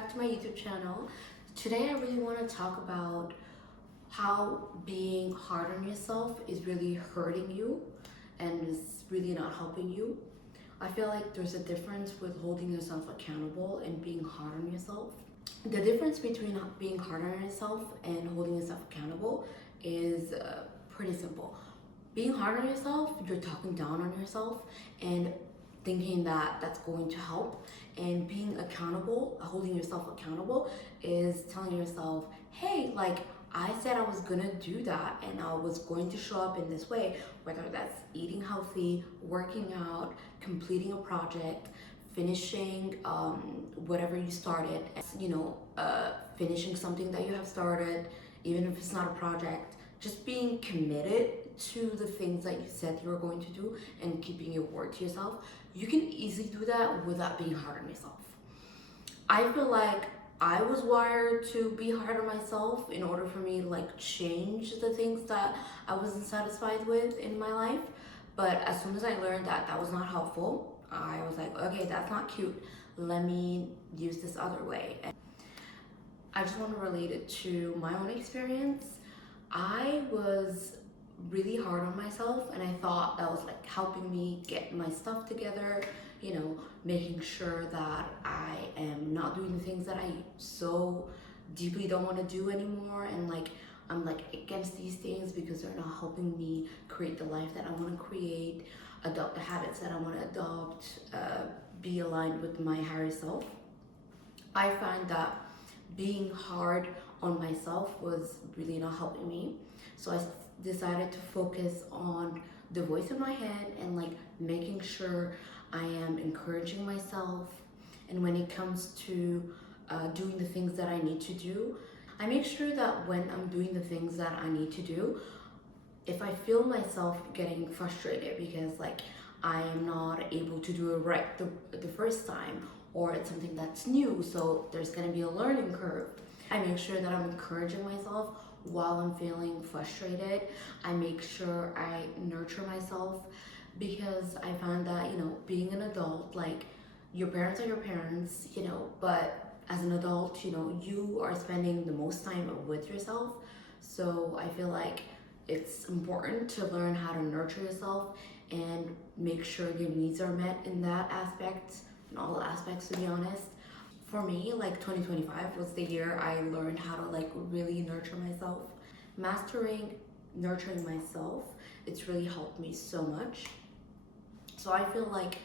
back to my YouTube channel. Today I really want to talk about how being hard on yourself is really hurting you and is really not helping you. I feel like there's a difference with holding yourself accountable and being hard on yourself. The difference between being hard on yourself and holding yourself accountable is pretty simple. Being hard on yourself, you're talking down on yourself and thinking that that's going to help. And being accountable, holding yourself accountable, is telling yourself, hey, like I said I was gonna do that and I was going to show up in this way, whether that's eating healthy, working out, completing a project, finishing whatever you started, finishing something that you have started, even if it's not a project, just being committed to the things that you said you were going to do and keeping your word to yourself. You can easily do that without being hard on yourself. I feel like I was wired to be hard on myself in order for me to like change the things that I wasn't satisfied with in my life. But as soon as I learned that that was not helpful, I was like, okay, that's not cute. Let me use this other way. And I just want to relate it to my own experience. I was really hard on myself and I thought that was like helping me get my stuff together, making sure that I am not doing the things that I so deeply don't want to do anymore, and like I'm like against these things because they're not helping me create the life that I want to create, adopt the habits that I want to adopt, be aligned with my higher self. I find that being hard on myself was really not helping me. So I decided to focus on the voice in my head and like making sure I am encouraging myself. And when it comes to doing the things that I need to do, I make sure that when I'm doing the things that I need to do, if I feel myself getting frustrated because like I am not able to do it right the first time, or it's something that's new, so there's going to be a learning curve, I make sure that I'm encouraging myself while I'm feeling frustrated. I make sure I nurture myself, because I found that, being an adult, like your parents are your parents, but as an adult, you are spending the most time with yourself. So I feel like it's important to learn how to nurture yourself and make sure your needs are met in that aspect, in all aspects, to be honest. For me, like 2025 was the year I learned how to like really nurture myself. Mastering nurturing myself, it's really helped me so much. So I feel like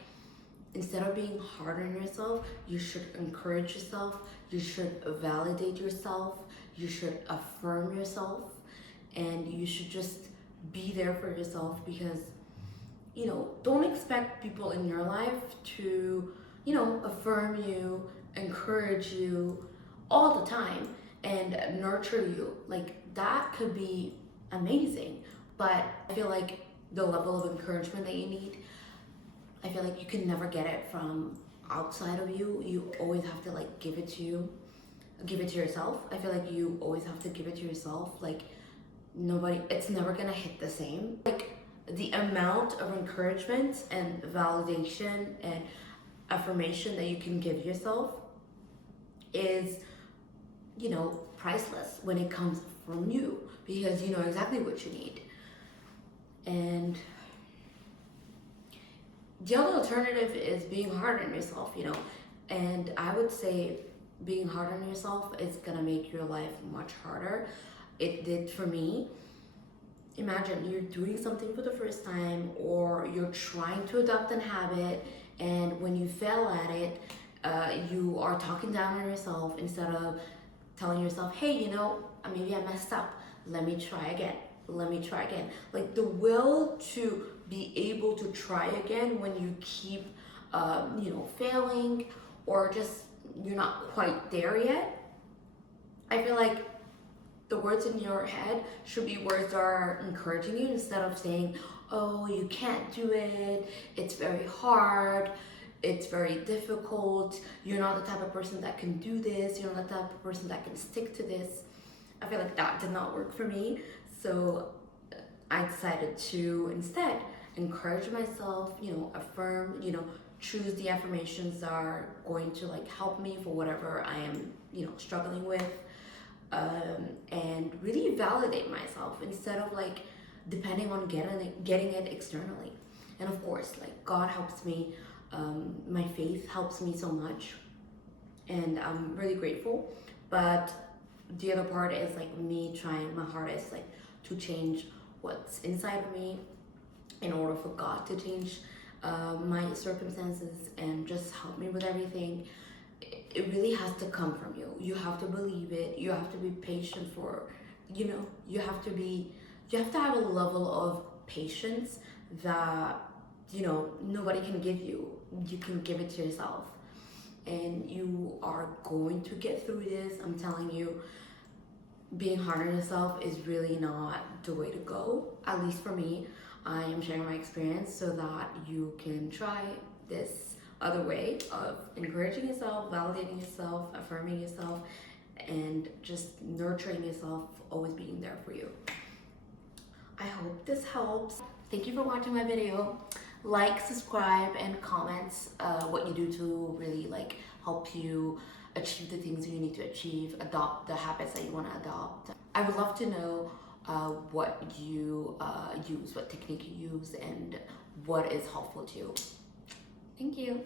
instead of being hard on yourself, you should encourage yourself, you should validate yourself, you should affirm yourself, and you should just be there for yourself, because don't expect people in your life to affirm you, encourage you all the time and nurture you. Like that could be amazing, but I feel like the level of encouragement that you need, I feel like you can never get it from outside of you. You always have to like give it to yourself. I feel like you always have to give it to yourself. Like it's never gonna hit the same. Like the amount of encouragement and validation and affirmation that you can give yourself is priceless when it comes from you, because you know exactly what you need. And the other alternative is being hard on yourself, and I would say being hard on yourself is gonna make your life much harder. It did for me. Imagine you're doing something for the first time, or you're trying to adopt a habit, and when you fail at it, you are talking down on yourself instead of telling yourself, hey, maybe I messed up. Let me try again. Like the will to be able to try again when you keep, failing, or just you're not quite there yet. I feel like the words in your head should be words that are encouraging you, instead of saying, oh, you can't do it, it's very hard, it's very difficult, you're not the type of person that can do this, you're not the type of person that can stick to this. I feel like that did not work for me. So I decided to instead encourage myself, affirm, choose the affirmations that are going to like help me for whatever I am, struggling with, and really validate myself instead of like depending on getting it externally. And of course, like God helps me, my faith helps me so much, and I'm really grateful. But the other part is like me trying my hardest like to change what's inside of me in order for God to change my circumstances and just help me with everything. It really has to come from you. You have to believe it. You have to be patient for, you have to have a level of patience that, nobody can give you. You can give it to yourself. And you are going to get through this. I'm telling you, being hard on yourself is really not the way to go. At least for me, I am sharing my experience so that you can try this other way of encouraging yourself, validating yourself, affirming yourself, and just nurturing yourself, always being there for you. I hope this helps. Thank you for watching my video. Like, subscribe, and comment what you do to really like help you achieve the things you need to achieve, adopt the habits that you want to adopt. I would love to know what you use, what technique you use, and what is helpful to you. Thank you.